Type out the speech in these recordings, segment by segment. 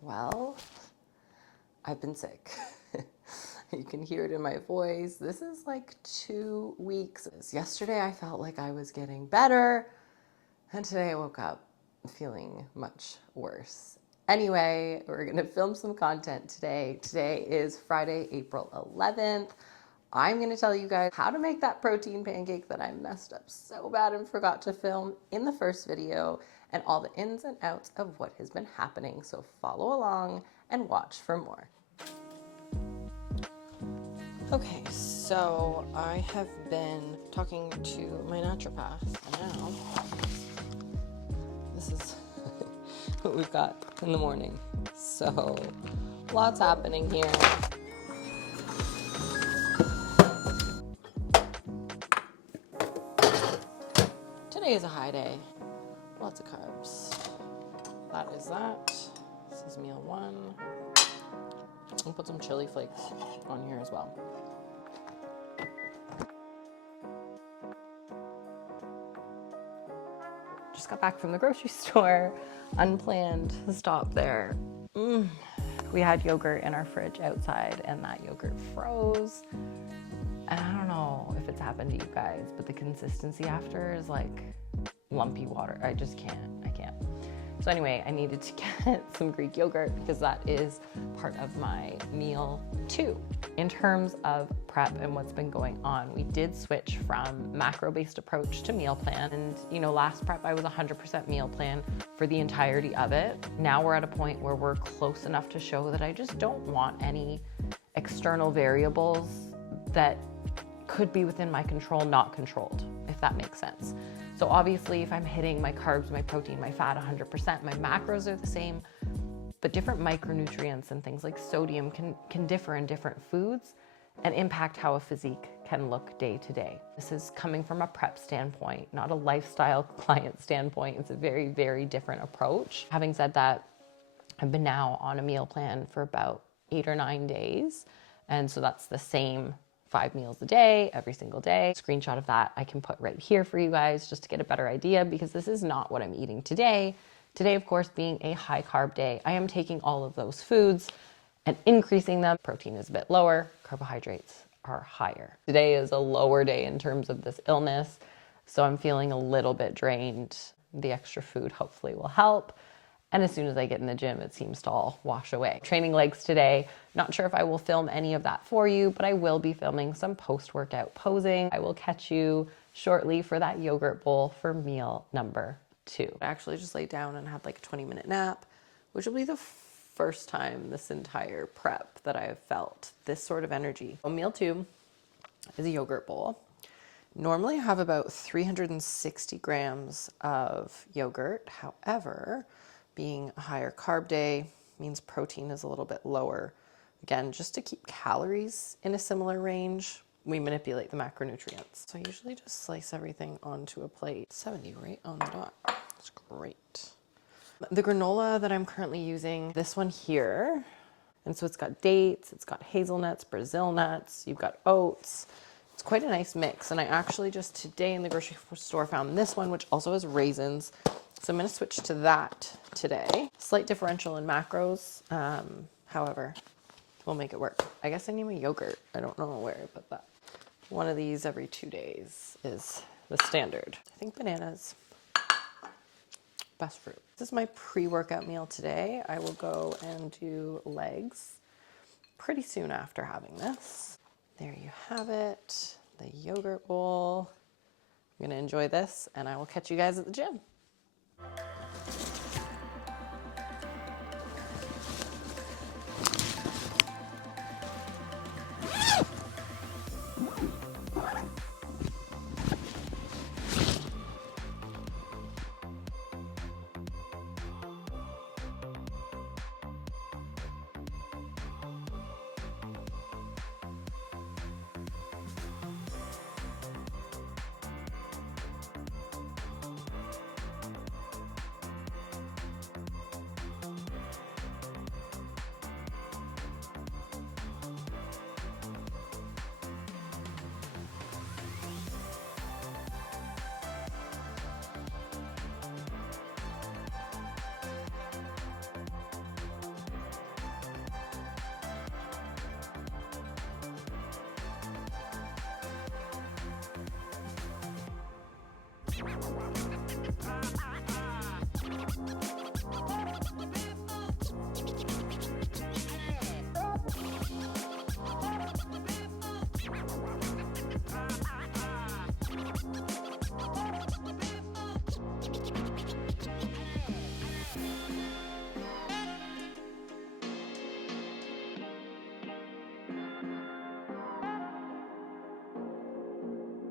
Well, I've been sick. You can hear it in my voice. This is like 2 weeks. Yesterday I felt like I was getting better, and today I woke up feeling much worse. Anyway, we're gonna film some content today. Today is Friday, April 11th. I'm gonna tell you guys how to make that protein pancake that I messed up so bad and forgot to film in the first video, and all the ins and outs of what has been happening. So follow along and watch for more. Okay, so I have been talking to my naturopath, and now this is what we've got in the morning. So lots happening here. Today is a high day. Lots of carbs. That is that. This is meal one. I'll put some chili flakes on here as well. Just got back from the grocery store. Unplanned stop there. We had yogurt in our fridge outside, and that yogurt froze. And I don't know if it's happened to you guys, but the consistency after is like lumpy water. I just can't. I can't. So anyway, I needed to get some Greek yogurt because that is part of my meal too. In terms of prep and what's been going on, we did switch from macro-based approach to meal plan. And you know, last prep I was 100% meal plan for the entirety of it. Now we're at a point where we're close enough to show that I just don't want any external variables that could be within my control, not controlled, if that makes sense. So obviously if I'm hitting my carbs, my protein, my fat 100%, my macros are the same, but different micronutrients and things like sodium can differ in different foods and impact how a physique can look day to day. This is coming from a prep standpoint, not a lifestyle client standpoint. It's a very, very different approach. Having said that, I've been now on a meal plan for about 8 or 9 days. And so that's the same 5 meals a day, every single day. Screenshot of that I can put right here for you guys just to get a better idea, because this is not what I'm eating today. Today, of course, being a high carb day, I am taking all of those foods and increasing them. Protein is a bit lower, carbohydrates are higher. Today is a lower day in terms of this illness, so I'm feeling a little bit drained. The extra food hopefully will help. And as soon as I get in the gym, it seems to all wash away. Training legs today. Not sure if I will film any of that for you, but I will be filming some post-workout posing. I will catch you shortly for that yogurt bowl for meal number 2. I actually just laid down and had like a 20-minute nap, which will be the first time this entire prep that I have felt this sort of energy. So meal 2 is a yogurt bowl. Normally I have about 360 grams of yogurt. However, being a higher carb day means protein is a little bit lower. Again, just to keep calories in a similar range, we manipulate the macronutrients. So I usually just slice everything onto a plate. 70 right on the dot. That's great. The granola that I'm currently using, this one here, and so it's got dates, it's got hazelnuts, Brazil nuts, you've got oats. It's quite a nice mix. And I actually just today in the grocery store found this one, which also has raisins. So I'm going to switch to that today. Slight differential in macros. However, we'll make it work. I guess I need my yogurt. I don't know where I put that. One of these every 2 days is the standard. I think bananas, best fruit. This is my pre-workout meal today. I will go and do legs pretty soon after having this. There you have it, the yogurt bowl. I'm going to enjoy this, and I will catch you guys at the gym.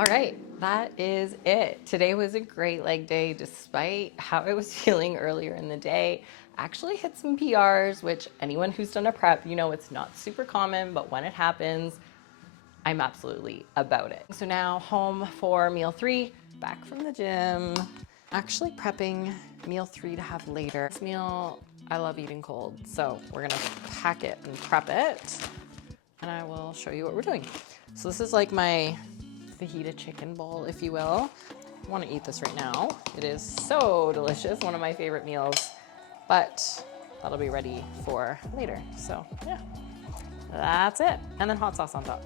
All right, that is it. Today was a great leg day despite how I was feeling earlier in the day. Actually hit some PRs, which anyone who's done a prep, you know it's not super common, but when it happens, I'm absolutely about it. So now home for meal 3, back from the gym. Actually prepping meal 3 to have later. This meal, I love eating cold, so we're gonna pack it and prep it, and I will show you what we're doing. So this is like my fajita chicken bowl, if you will. I want to eat this right now. It is so delicious, one of my favorite meals, but that'll be ready for later. So yeah, that's it. And then hot sauce on top.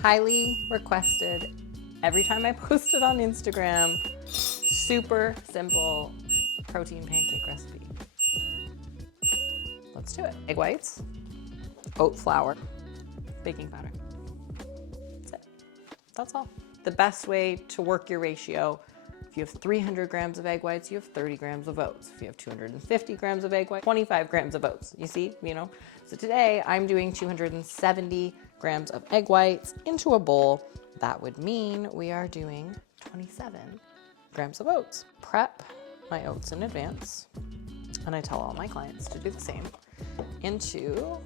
Highly requested every time I post it on Instagram. Super simple protein pancake recipe. Let's do it. Egg whites, oat flour, baking powder. That's all. The best way to work your ratio, if you have 300 grams of egg whites, you have 30 grams of oats. If you have 250 grams of egg whites, 25 grams of oats. You see, So today I'm doing 270 grams of egg whites into a bowl. That would mean we are doing 27 grams of oats. Prep my oats in advance, and I tell all my clients to do the same, into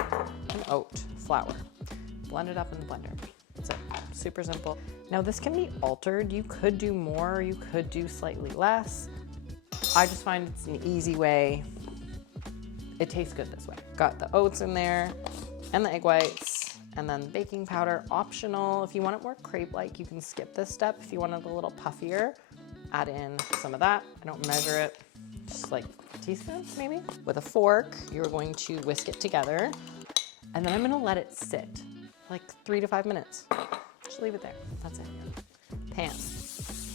an oat flour. Blend it up in the blender. That's it. Super simple. Now this can be altered. You could do more, you could do slightly less. I just find it's an easy way. It tastes good this way. Got the oats in there and the egg whites, and then baking powder, optional. If you want it more crepe-like, you can skip this step. If you want it a little puffier, add in some of that. I don't measure it, just like teaspoons maybe. With a fork, you're going to whisk it together, and then I'm gonna let it sit like 3 to 5 minutes. Just leave it there, that's it. Pan,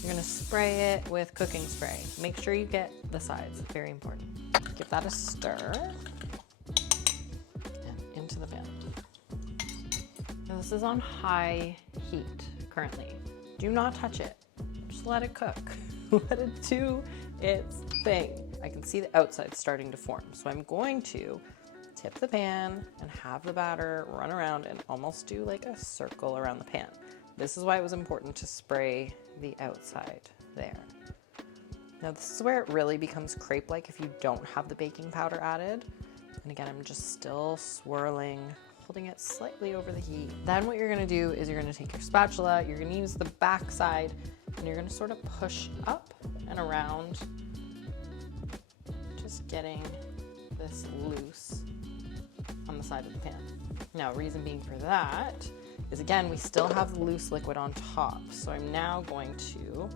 you're gonna spray it with cooking spray. Make sure you get the sides, very important. Give that a stir, and into the pan. Now this is on high heat currently. Do not touch it, just let it cook. Let it do its thing. I can see the outside starting to form, so I'm going to tip the pan and have the batter run around and almost do like a circle around the pan. This is why it was important to spray the outside there. Now this is where it really becomes crepe-like if you don't have the baking powder added. And again, I'm just still swirling, holding it slightly over the heat. Then what you're gonna do is you're gonna take your spatula, you're gonna use the back side, and you're gonna sort of push up and around, just getting this loose on the side of the pan. Now, reason being for that is, again, we still have the loose liquid on top. So I'm now going to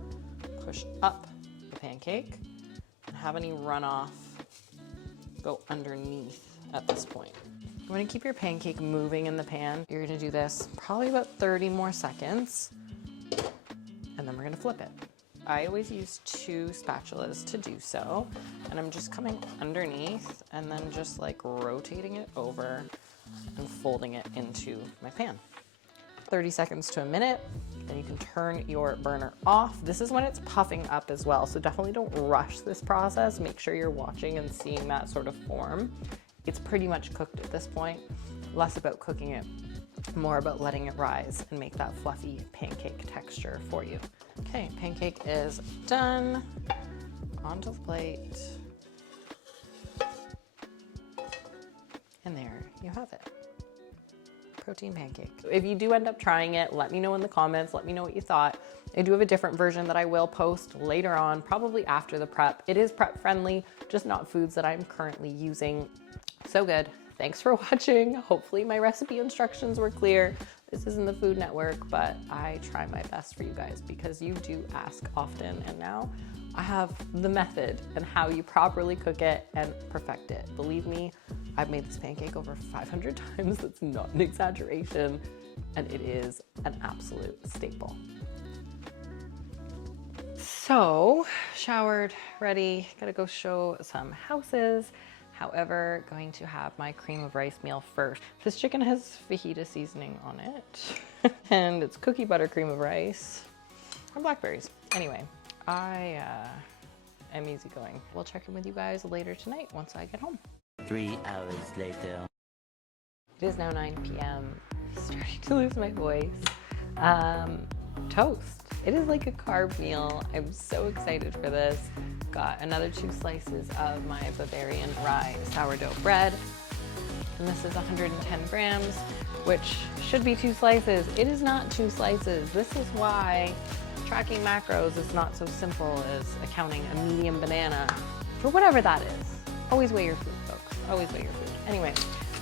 push up the pancake and have any runoff go underneath at this point. You want to keep your pancake moving in the pan. You're going to do this probably about 30 more seconds, and then we're going to flip it. I always use 2 spatulas to do so, and I'm just coming underneath and then just like rotating it over and folding it into my pan. 30 seconds to a minute, then you can turn your burner off. This is when it's puffing up as well, so definitely don't rush this process. Make sure you're watching and seeing that sort of form. It's pretty much cooked at this point. Less about cooking it, more about letting it rise and make that fluffy pancake texture for you. Okay, pancake is done. Onto the plate. And there you have it. Protein pancake. If you do end up trying it, let me know in the comments. Let me know what you thought. I do have a different version that I will post later on, probably after the prep. It is prep friendly, just not foods that I'm currently using. So good. Thanks for watching. Hopefully my recipe instructions were clear. This isn't the Food Network, but I try my best for you guys because you do ask often, and now I have the method and how you properly cook it and perfect it. Believe me, I've made this pancake over 500 times. That's not an exaggeration, and it is an absolute staple. So, showered, ready, gotta go show some houses. However, going to have my cream of rice meal first. This chicken has fajita seasoning on it, and it's cookie butter cream of rice and blackberries. Anyway, I am easygoing. We'll check in with you guys later tonight once I get home. 3 hours later. It is now 9 p.m. Starting to lose my voice. toast. It is like a carb meal. I'm so excited for this. Got another 2 slices of my Bavarian rye sourdough bread. And this is 110 grams, which should be 2 slices. It is not 2 slices. This is why tracking macros is not so simple as accounting a medium banana for whatever that is. Always weigh your food, folks. Always weigh your food. Anyway,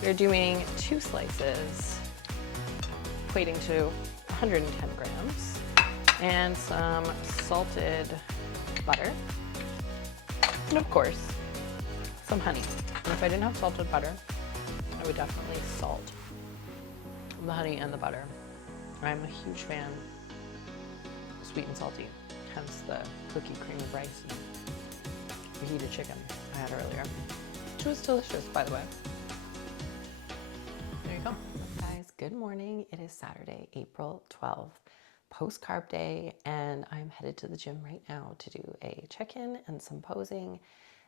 we're doing 2 slices, equating to 110 grams, and some salted butter, and of course, some honey. And if I didn't have salted butter, I would definitely salt the honey and the butter. I'm a huge fan of sweet and salty, hence the cookie cream of rice and fajita chicken I had earlier, which was delicious, by the way. There you go. Guys, good morning. It is Saturday, April 12th, post-carb day, and I'm headed to the gym right now to do a check-in and some posing,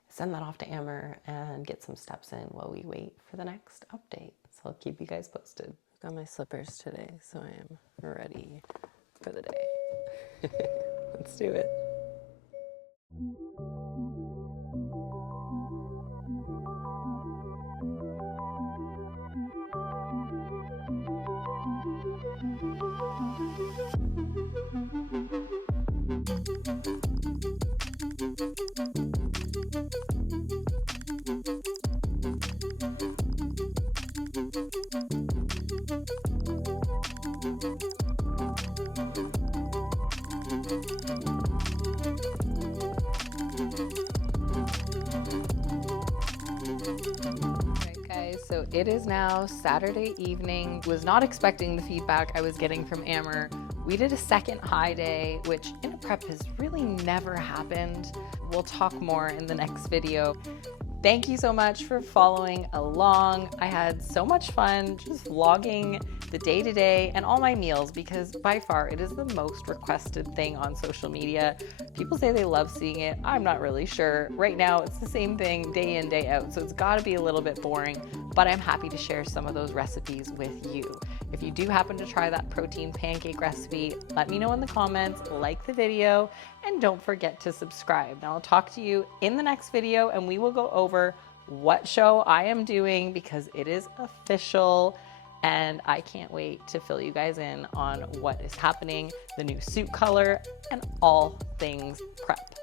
send that off to Amber, and get some steps in while we wait for the next update. So I'll keep you guys posted. I've got my slippers today, so I am ready for the day. Let's do it. So it is now Saturday evening. Was not expecting the feedback I was getting from Amber. We did a second high day, which in a prep has really never happened. We'll talk more in the next video. Thank you so much for following along. I had so much fun just vlogging the day-to-day and all my meals, because by far it is the most requested thing on social media. People say they love seeing it. I'm not really sure. Right now it's the same thing day in, day out, so it's gotta be a little bit boring, but I'm happy to share some of those recipes with you. If you do happen to try that protein pancake recipe, let me know in the comments, like the video, and don't forget to subscribe. Now I'll talk to you in the next video, and we will go over what show I am doing, because it is official, and I can't wait to fill you guys in on what is happening, the new suit color, and all things prep.